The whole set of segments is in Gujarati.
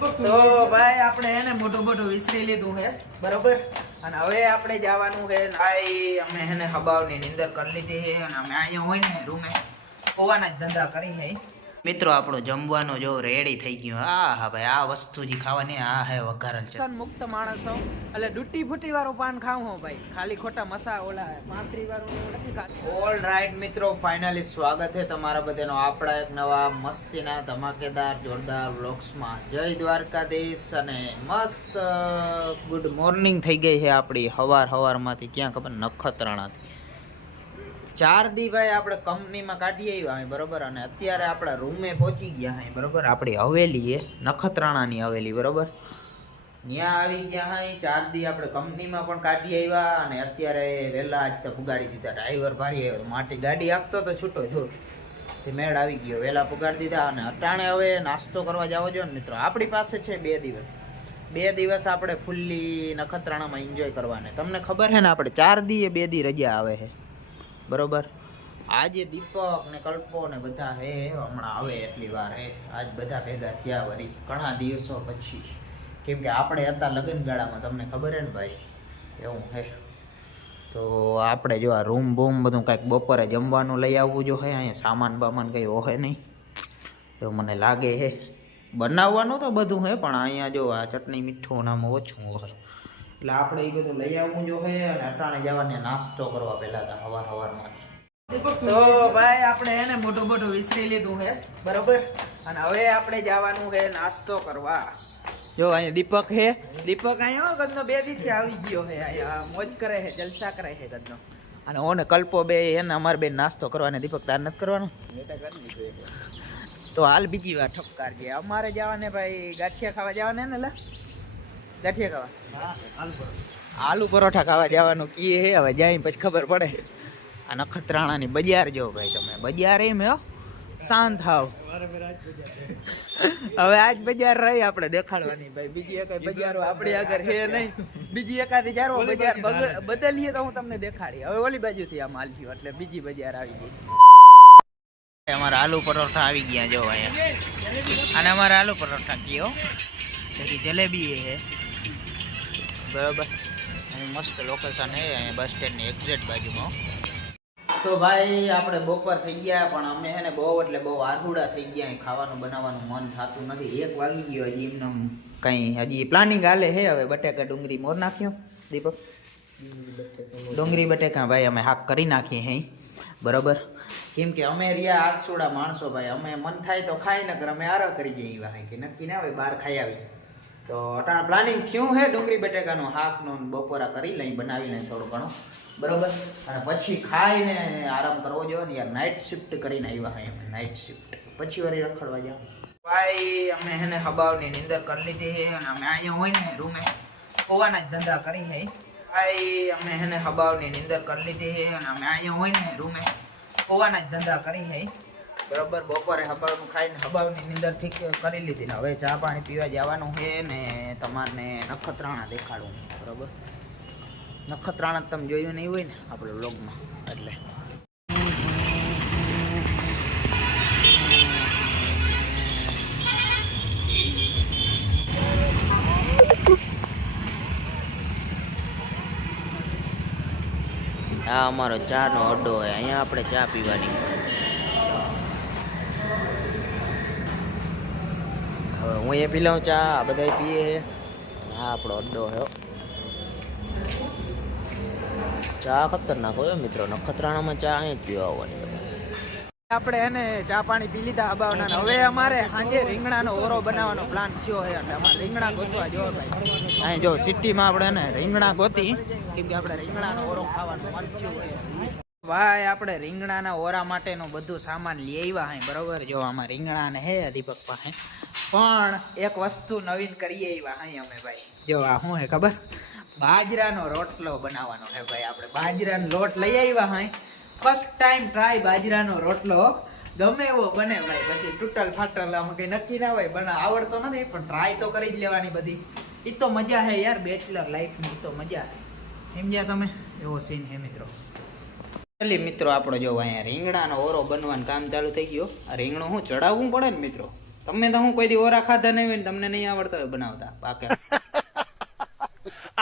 તો ભાઈ આપણે એને મોટું વિસરી લીધું છે બરોબર, અને હવે આપણે જવાનું છે ભાઈ. અમે એને હબાવની નીંદર કરી લીધી છે અને અમે અહીંયા હોય ને રૂમે હોવાના જ ધંધા કરી છે. મિત્રો આપણો જમવાનો જો રેડી થઈ ગયો. હા ભાઈ આ વસ્તુ જે ખાવાની આ હે વઘારેલ છે. મુક્ત માણસ હું એટલે ડૂટી ફૂટી વાળું પાન ખાવું હું ભાઈ, ખાલી ખોટા મસા ઓલા 35 વાળું નથી ખાતું. ઓલ રાઈટ મિત્રો, ફાઇનલી સ્વાગત છે તમારા બધાનો આપણા એક નવા મસ્તીના ધમાકેદાર જોરદાર વ્લોગ્સમાં. જય દ્વારકાધીશ અને મસ્ત ગુડ મોર્નિંગ થઈ ગઈ છે આપણી હવારમાંથી. ક્યાં ખબર? નખત્રાણાથી. 4 દી ભાઈ આપણે કંપનીમાં કાઢી આવ્યા હોય બરોબર, અને અત્યારે આપણા રૂમે પહોંચી ગયા હોય બરોબર. આપણી હવેલી એ નખત્રાણાની હવેલી બરોબર, ત્યાં આવી ગયા હોય. 4 દી આપણે કંપનીમાં પણ કાઢી આવ્યા અને અત્યારે વહેલા આજ તો પુગાડી દીધા. ડ્રાઈવર ભારી આવ્યો, માટી ગાડી હાંકતો તો છૂટો છૂટ તે મેળ આવી ગયો, વહેલા પુગાડી દીધા. અને અટાણે હવે નાસ્તો કરવા જાવ જો ને મિત્રો. આપણી પાસે છે 2 દિવસ. 2 દિવસ આપણે ફૂલ્લી નખત્રાણામાં એન્જોય કરવાને. તમને ખબર છે ને આપણે 4 દી એ 2 દી રજા આવે છે બરોબર. આજે દીપક ને કલ્પો ને બધા હે હમણાં આવે એટલી વાર હે. આજ બધા ભેગા થયા વળી ઘણા દિવસો પછી, કેમ કે આપણે હતા લગ્ન ગાળામાં, તમને ખબર હે ને ભાઈ, એવું હે. તો આપણે જો આ રૂમ બૂમ બધું કાંઈક બપોરે જમવાનું લઈ આવવું જો હે. અહીંયા સામાન બામાન કંઈ હોય નહીં એવું મને લાગે હે. બનાવવાનું તો બધું હે પણ અહીંયા જો આ ચટણી મીઠું નામ ઓછું હોય, એટલે આપણે એ બધું લઈ આવવું જો હે. અને અટાણે જવાને નાસ્તો કરવા પહેલા હતા હવારમાંથી. તો ભાઈ આપણે એને મોટું વિસરી લીધું છે બરોબર, અને હવે આપણે જવાનું છે નાસ્તો કરવા. જો અહીંયા દીપક હે, દીપક અહીંયા ગદનો 2 દીથી આવી ગયો છે. અહીંયા મોજ કરે છે, જલસા કરે છે ગદનો. અને ઓને કલ્પો બે એને અમારે બે નાસ્તો કરવાનો. દીપક તાર નથી કરવાનો તો હાલ બીજી વાર ઠપકાર છે. અમારે જવાને ભાઈ ગાંઠિયા ખાવા જવાને ને લા ગાંઠિયા ખાવા, આલુ પરોઠા ખાવા જવાનું કી હે. હવે જાય પછી ખબર પડે. આ નખત્રાણાની બજાર જો ભાઈ તમે, બજાર એમ હો શાંત થાવ. હવે આજ બજાર રહી આપણે દેખાડવાની ભાઈ. બીજી એકાદ બજારો આપણી આગળ હે નહીં. બીજી એકાદ જારો બજાર બદલીએ તો હું તમને દેખાડી. હવે ઓલી બાજુથી આમ હાલશું એટલે બીજી બજાર આવી ગઈ. અમારા આલુ પરોઠા આવી ગયા જો અહીંયા, અને અમારા આલુ પરોઠા કયો પછી જલેબી હે બરોબર. અહીં મસ્ત લોકેશન હે, અહીંયા બસ સ્ટેન્ડની એક્ઝેક્ટ બાજુમાં. તો ભાઈ આપણે બપોર થઈ ગયા પણ અમે હે ને બહુ એટલે બહુ આરહુડા થઈ ગયા. અહીં ખાવાનું બનાવવાનું મન થતું નથી. 1 વાગી ગયો હજી એમને કંઈ હજી પ્લાનિંગ હાલે હે. હવે બટેકા ડુંગળી મોર નાખ્યો દીપક, ડુંગળી બટેકા ભાઈ અમે હાક કરી નાખીએ હે બરોબર. કેમ કે અમે રહ્યા આરસોડા માણસો ભાઈ, અમે મન થાય તો ખાઈ નકર અમે આરા કરી જઈએ ભાઈ, કે નક્કી ના હોય બહાર ખાઈ આવી. તો અટાણા પ્લાનિંગ થયું હે ડુંગળી બટેકાનું શાકનું, બપોરા કરી લઈ બનાવી લઈ થોડું ઘણું બરોબર. અને પછી ખાઈને આરામ કરવો જોઈએ ને યાર. નાઇટ શિફ્ટ કરીને આવ્યા હોય અમે, નાઇટ શિફ્ટ પછી વળી રખડવા જાવ ભાઈ. અમે એને હબાવની નીંદર કરી લીધી છે અને અમે અહીંયા હોય ને રૂમે હોવાના જ ધંધા કરી છે ભાઈ. અમે એને હબાવની નીંદર કરી લીધી છે અને અમે અહીંયા હોય ને રૂમે હોવાના જ ધંધા કરી છે બરોબર. બપોરે હબાવનું ખાઈને હબાવની નીંદરથી કરી લીધી ને હવે ચા પાણી પીવા જવાનું છે ને તમારને નખત્રાણા દેખાડવું બરોબર. નખત્રાણા તમે જોયું નહીં હોય ને આપણે વ્લોગમાં, એટલે આ અમારો ચા નો અડ્ડો હોય. અહીંયા આપણે ચા પીવાની. હવે હું એ પી લઉં ચા, આ બધા પીએ. હા આપણો અડ્ડો છે. ચા ખતરનાક હોય મિત્રો. નખત્રાણામાં ચા અહીં જ પીવા આવવાની. આપણે એને ચા પાણી પી લીધા હબાવના. હવે અમારે સાંજે રીંગણાનો ઓરો બનાવવાનો પ્લાન થયો છે એટલે અમારે રીંગણા ગોતવા જો ભાઈ. અહીં જો સિટીમાં આપણે એને રીંગણા ગોતી, કેમ કે આપણે રીંગણાનો ઓરો ખાવાનું મન થયું હોય ભાઈ. આપણે રીંગણાના ઓરા માટેનો બધું સામાન લઈ આવ્યા હે બરોબર. જો આમાં રીંગણાને હે દીપક પાસે, પણ એક વસ્તુ નવીન કરી આવ્યા હે અમે ભાઈ. જો આ શું હે ખબર? બાજરાનો રોટલો બનાવવાનો છે ભાઈ. આપણે બાજરાનો લોટ લઈ આવ્યા હોય. ફર્સ્ટ ટાઈમ ટ્રાય બાજરાનો રોટલો. ગમે એવો બને ભાઈ, પછી તૂટલ ફાટલ આમાં કંઈ નક્કી ના હોય. બને આવડતો નથી પણ ટ્રાય તો કરી જ લેવાની બધી. એ તો મજા છે યાર બેચલર લાઈફની, તો મજા સમજ્યા તમે? એવો સીન હે મિત્રો. ચાલી મિત્રો આપણો જો અહીંયા રીંગણાનો ઓરો બનવાનું કામ ચાલુ થઈ ગયો. આ રીંગણું હું ચડાવવું પડે ને મિત્રો, તમે તો હું કોઈ દી ઓરા ખાધા નહીં હોય ને તમને નહીં આવડતા હોય બનાવતા પાકે.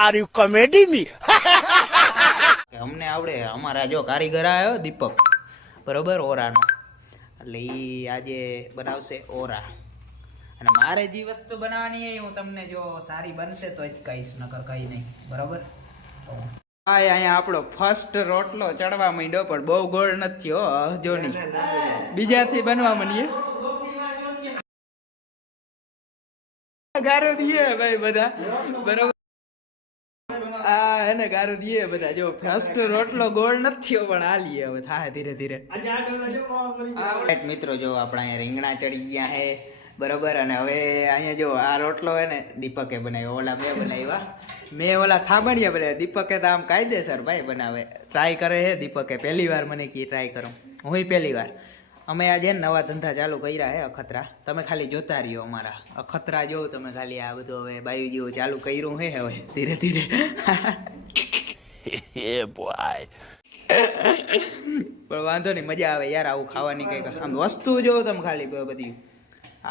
આર યુ કોમેડી મી? અમને આવડે. અમારા જો કારીગર આવ્યો દીપક, બરોબર, ઓરાનો, એટલે ઈ આજે બનાવશે ઓરા. અને મારે જે વસ્તુ બનાવવાની છે હું તમને જો સારી બનશે તો જ કહીશ, નકર કઈ નહીં, બરોબર. અહીંયા આપણો ફર્સ્ટ રોટલો ચડવા માંડ્યો, પણ બહુ ગોળ નથી થયો જો નહીં, બીજાથી બનવા માંડીએ. ગારો દઈએ ભાઈ બધા, બરોબર. આ હે ને ગારો દઈએ બધા. જો ફર્સ્ટ રોટલો ગોળ નથી થયો, પણ આ લઈએ હવે, થાય ધીરે ધીરે. મિત્રો જો આપણા અહીંયા રીંગણા ચડી ગયા હે, બરોબર. અને હવે અહીંયા જો આ રોટલો હે ને દીપકે બનાવ્યો, ઓલા મેં બનાવ્યા, મેં ઓલા થાબડિયા બનાવ્યા. દીપકે તો આમ કાયદેસર ભાઈ બનાવે, ટ્રાય કરે છે દીપકે. પહેલી વાર મને કી ટ્રાય કરું, હું પહેલી વાર. અમે આજે નવા ધંધા ચાલુ કર્યા હે અખતરા, તમે ખાલી જોતા રહ્યો અમારા અખતરા. જો તમે ખાલી આ બધું હવે બાયુ જેવું ચાલુ કર્યું હે હવે ધીરે ધીરે. પણ વાંધો નહીં, મજા આવે યાર આવું ખાવાની. કંઈક આમ વસ્તુ જો તમે ખાલી બધી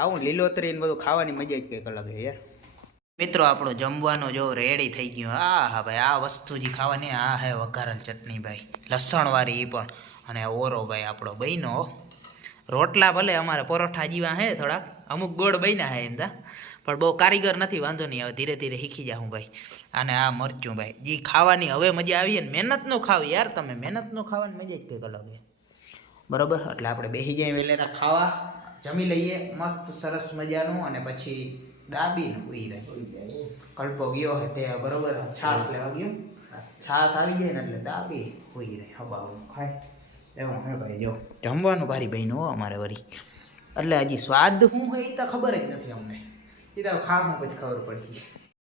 આવું લીલોતરી ને બધું ખાવાની મજા જ કંઈક અલગ છે યાર. મિત્રો આપણો જમવાનો જો રેડી થઈ ગયો. હા ભાઈ, આ વસ્તુ જે ખાવાની આ હે વઘારેલ ચટણી ભાઈ, લસણવાળી. એ પણ. અને ઓરો ભાઈ આપણો બન્યો. રોટલા ભલે અમારે પરોઠા જેવા હે થોડાક, અમુક ગોળ બન્યા હે એમ તા, પણ બહુ કારીગર નથી. વાંધો નહીં, હવે ધીરે ધીરે શીખી જાઉં ભાઈ. અને આ મરચું ભાઈ, જે ખાવાની હવે મજા આવી ને, મહેનતનું ખાવ યાર તમે, મહેનતનું ખાવાની મજા જ કંઈક અલગ છે, બરોબર. એટલે આપણે બેસી જઈએ વેલેરા ખાવા, જમી લઈએ મસ્ત સરસ મજાનું, અને પછી દાબીને ઉઈ રહી. કલ્પો ગયો હે તે, બરોબર, છાશ લેવા ગયો, છાશ આવી જાય ને એટલે દાબી ઉઈ રહી. હબાવું ખાય એવું હે ભાઈ. જો જમવાનું ભારી બહેનો અમારે વળી, એટલે હજી સ્વાદ શું હોય એ તો ખબર જ નથી અમને, એ તો ખાવું પછી ખબર પડી.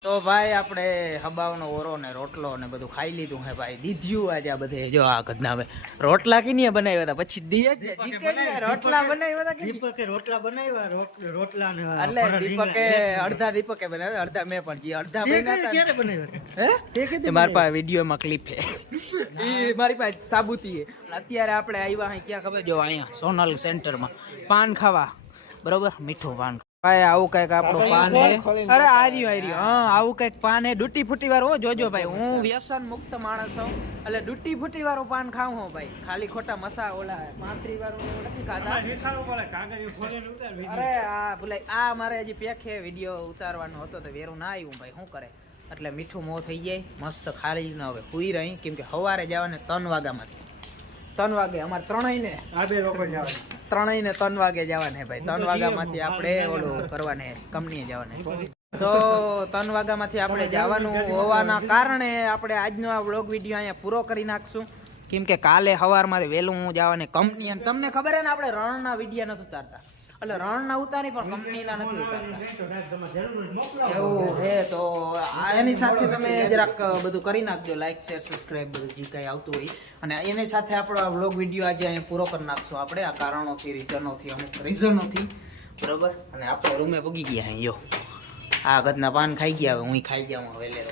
તો ભાઈ આપણે હબાવનો ઓરો ને રોટલો ને બધું ખાઈ લીધું હે ભાઈ. દીધ્યું આજે આ બધે જો આ કદના હવે રોટલા કિને બનાવ્યા હતા, પછી દીએ જ ચિકન રોટલા બનાવ્યા હતા. દીપકે રોટલા બનાવ્યા, રોટલા ને એટલે દીપકે અડધા દીપકે બનાવ્યા, અડધા મેં પણ જે અડધા બનાવ્યા. ક્યારે બનાવ્યા? હે મારી પાસે વિડીયોમાં ક્લિપ છે, એ મારી પાસે સાબુતી છે. અત્યારે આપણે આવ્યા અહીં ક્યાં ખબર, જો અહીંયા સોનલ સેન્ટરમાં પાન ખાવા, બરોબર, મીઠું પાન. ભાઈ આવું કઈક આપણું પાન હે. અરે આર્યું હા, આવું કઈક પાન હે. ડૂટી ફૂટી વાળું જોજો ભાઈ, હું વ્યસન મુક્ત માણસ છું, એટલે ડૂટી ફૂટી વાળું પાન ખાઉં હું ભાઈ. ખાલી ખોટા મસા ઓલા 35 વાળું નથી ખાતા. અરે આ ભૂલાઈ, આ મારે હજી પેક હે, વિડીયો ઉતારવાનો હતો તો વેરું ના આવ્યું ભાઈ, શું કરે. એટલે મીઠું મોં થઈ જાય મસ્ત, ખાલી ન હવે હુઈ રહી, કેમ કે સવારે જવાને 3 વાગ્યામાંથી 3 વાગે અમારે ત્રણેયને 3 વાગે જવાને ભાઈ. 3 વાગ્યામાંથી આપણે ઓલું કરવાને કંપનીએ જવાને, તો 3 વાગ્યામાંથી આપણે જવાનું હોવાના કારણે આપણે આજનો આ વ્લોગ વિડીયો અહીંયા પૂરો કરી નાખશું, કેમ કે કાલે સવારમાં વહેલું હું જવાને કંપની. અને તમને ખબર હે ને આપણે રણના વિડીયો નથી ઉતારતા, એટલે રણના ઉતારી પણ કંપનીના નથી ઉતારતા એવું હે. તો એની સાથે તમે જરાક બધું કરી નાખજો, લાઈક શેર સબસ્ક્રાઈબ બધું જે કંઈ આવતું હોય. અને એની સાથે આપણો આ વ્લોગ વિડીયો આજે અહીંયા પૂરો કરી નાખશું આપણે, આ કારણોથી, અમુક રીઝનોથી, બરોબર. અને આપણે રૂમે પગી ગયા અહીં જો આ ગદના પાન ખાઈ ગયા, હવે હું ખાઈ જાઉં હવે લે.